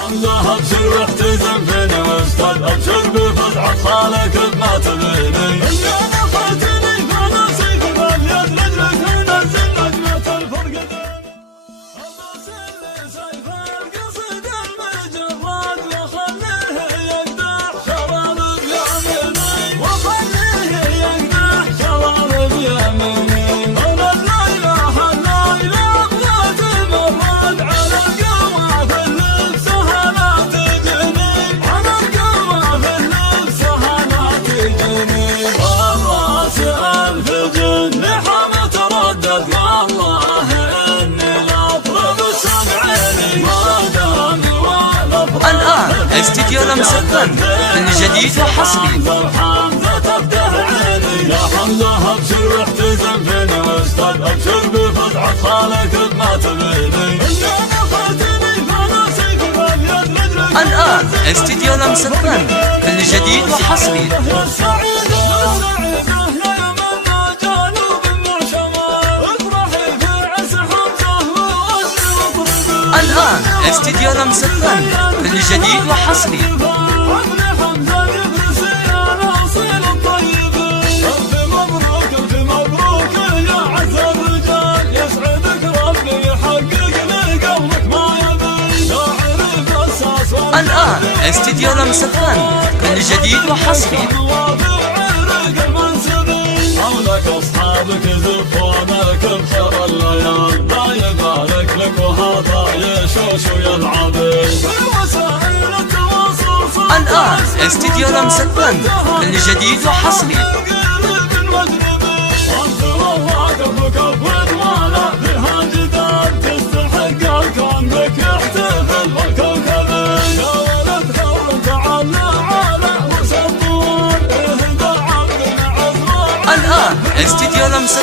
حمزة ابشر واحتزم فيني واستاذ ابشر بفزعة خالك بما تبيني اللي نفعتني فانا سيف باليد لجلك ينزل نجمة الفرقدين ابوس اللي سيف القصيد المجرد وخليه يقدح شراب بيميني وخليه يقدح شراب بيميني انا الليلة الليلة بذات المراد على القوة في اللبسها لا تجني على القوة في اللبسها لا تجني والراس ألف جن حما تردد والله إني لأطرب سمعيني ما دامي والأفراح الآن استديو لمسة الجديد وحصري حمزة تفتح عيني يا حمزة ابشر واحتزم فيني واستاذ ابشر بفزعة خالك بما تبيني اللي نفعتني فانا سيف باليد لجلك الآن استديو لمسة الجديد وحصري السعيدة يا من ما جانوب مع شمال افرحي في عز حمزة وغني واطربي الآن استديو لمسة الجديد وحصري عقلي حمزة يبرسي انا اصيل الطيبين الف مبروك الف مبروك يا عز الرجال يسعدك ربي يحقق لي قلبك ما يبي يا عريف اساس الآن استديو لمسة الجديد وحصري حولك اصحابك زفونك بخير الليال لا يبارك لك وهذا يشوش ويلعبي وسائل التواصل الآن استديو لمسة الجديد وحصري انت والله كفك افود ولا فيها جدال تستحق الكون بك يحتفل والكوكبين يا ولد ثور تعالى على وسطون اهدى عبدنا عظمى الآن استديو لمسة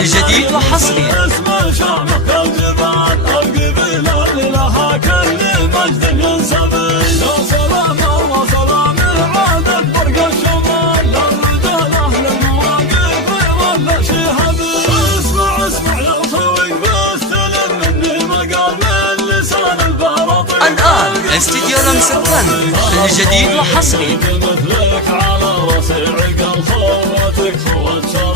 الجديد وحصري اسم شامخ الجبال القبيلة اللي لها كل مجد ينسبي يا سلام الله سلام عادت برق الشمال للرجال اهل المواقف ولا شي هبي اسمع يا خوي بستلم مني مقال من لسان البراطيل الآن استديو لمسة الجديد وحصري مثلك على رصيع قل خوتك خوت